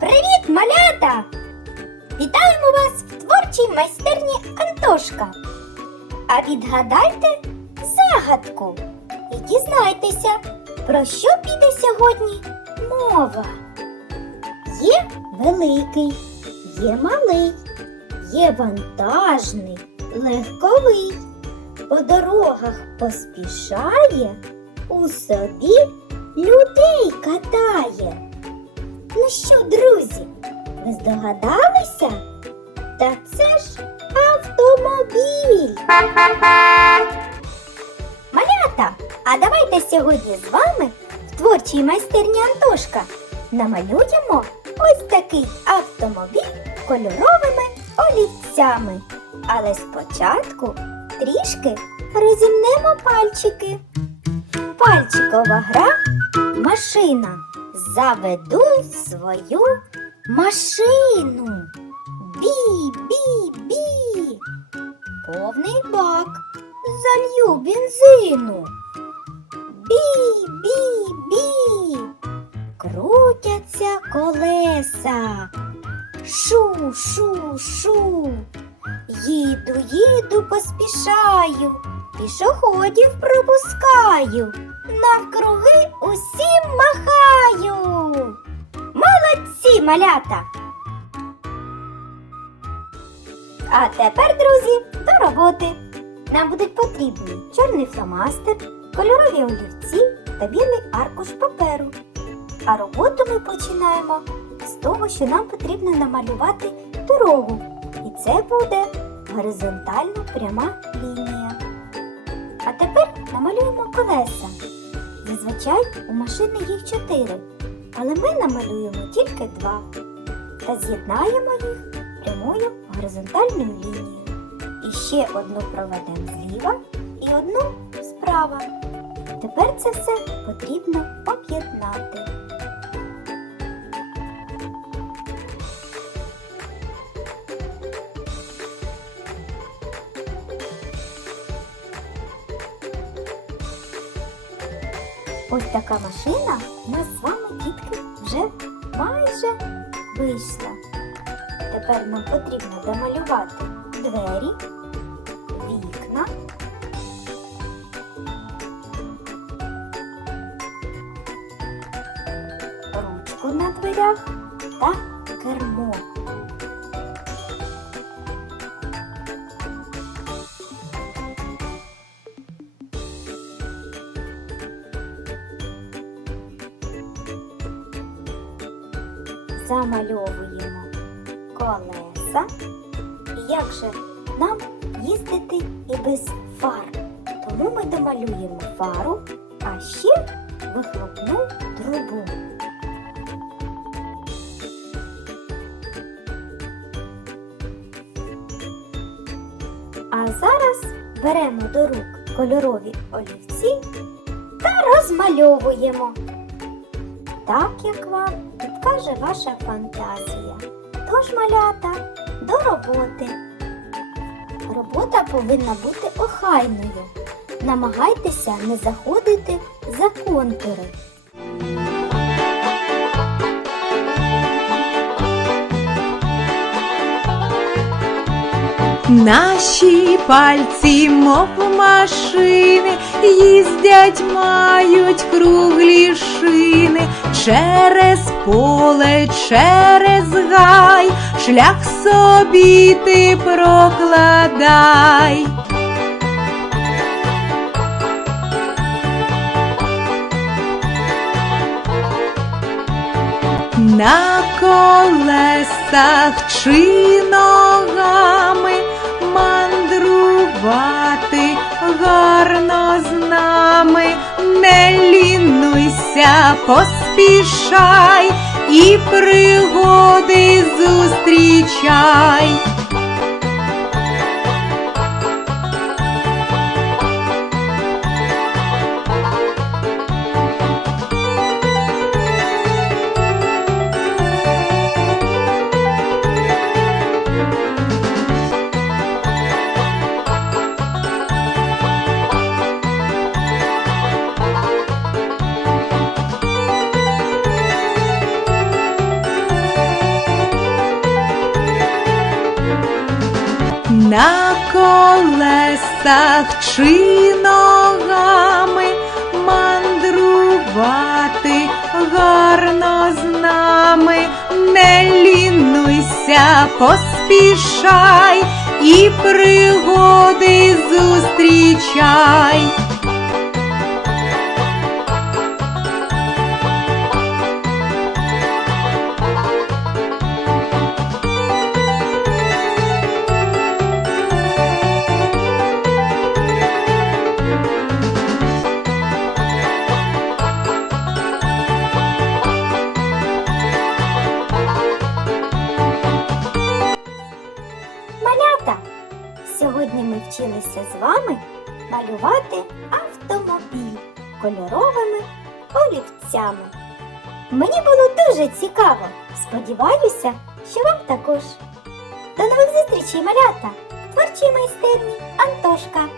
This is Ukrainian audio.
Привіт, малята! Вітаємо вас в творчій майстерні Антошка. А відгадайте загадку і дізнайтеся, про що піде сьогодні мова. Є великий, є малий, є вантажний, легковий. По дорогах поспішає, у собі людей катає. Ну що, друзі, ви здогадалися? Та це ж автомобіль. Малята, а давайте сьогодні з вами в творчій майстерні Антошка намалюємо ось такий автомобіль кольоровими олівцями. Але спочатку трішки розімнемо пальчики. Пальчикова гра машина. Заведу свою машину. Бі, бі, бі. Повний бак. Залью бензину. Бі, бі, бі. Крутяться колеса. Шу, шу, шу. Їду, їду, поспішаю. Пішоходів пропускаю. Навкруги усім махаю. Молодці, малята! А тепер, друзі, до роботи. Нам будуть потрібні чорний фломастер, кольорові олівці та білий аркуш паперу. А роботу ми починаємо з того, що нам потрібно намалювати дорогу. Це буде горизонтально пряма лінія. А тепер намалюємо колеса. Зазвичай у машини їх чотири, але ми намалюємо тільки два та з'єднаємо їх прямою горизонтальною лінією. І ще одну проведемо зліва і одну справа. Тепер це все потрібно об'єднати. Ось така машина у нас з вами, дітки, вже майже вийшла. Тепер нам потрібно домалювати двері, вікна, ручку на дверях та кермо. Замальовуємо колеса. І як же нам їздити і без фар? Тому ми домалюємо фару, а ще вихлопну трубу. А зараз беремо до рук кольорові олівці та розмальовуємо. Так як вам підкаже ваша фантазія. Тож, малята, до роботи. Робота повинна бути охайною. Намагайтеся не заходити за контури. Наші пальці, мов машини, їздять, мають круглі шини через поле, через гай, шлях собі ти прокладай. На колесах чи ногами мандрувати гарно з нами, не лінуйся, поспішай і пригоди зустрічай. на колесах чи ногами мандрувати гарно з нами, не лінуйся, поспішай і пригоди зустрічай. Ми вчилися з вами малювати автомобіль кольоровими олівцями. Мені було дуже цікаво. Сподіваюся, що вам також. До нових зустрічей, малята! Творчі майстерні Антошка.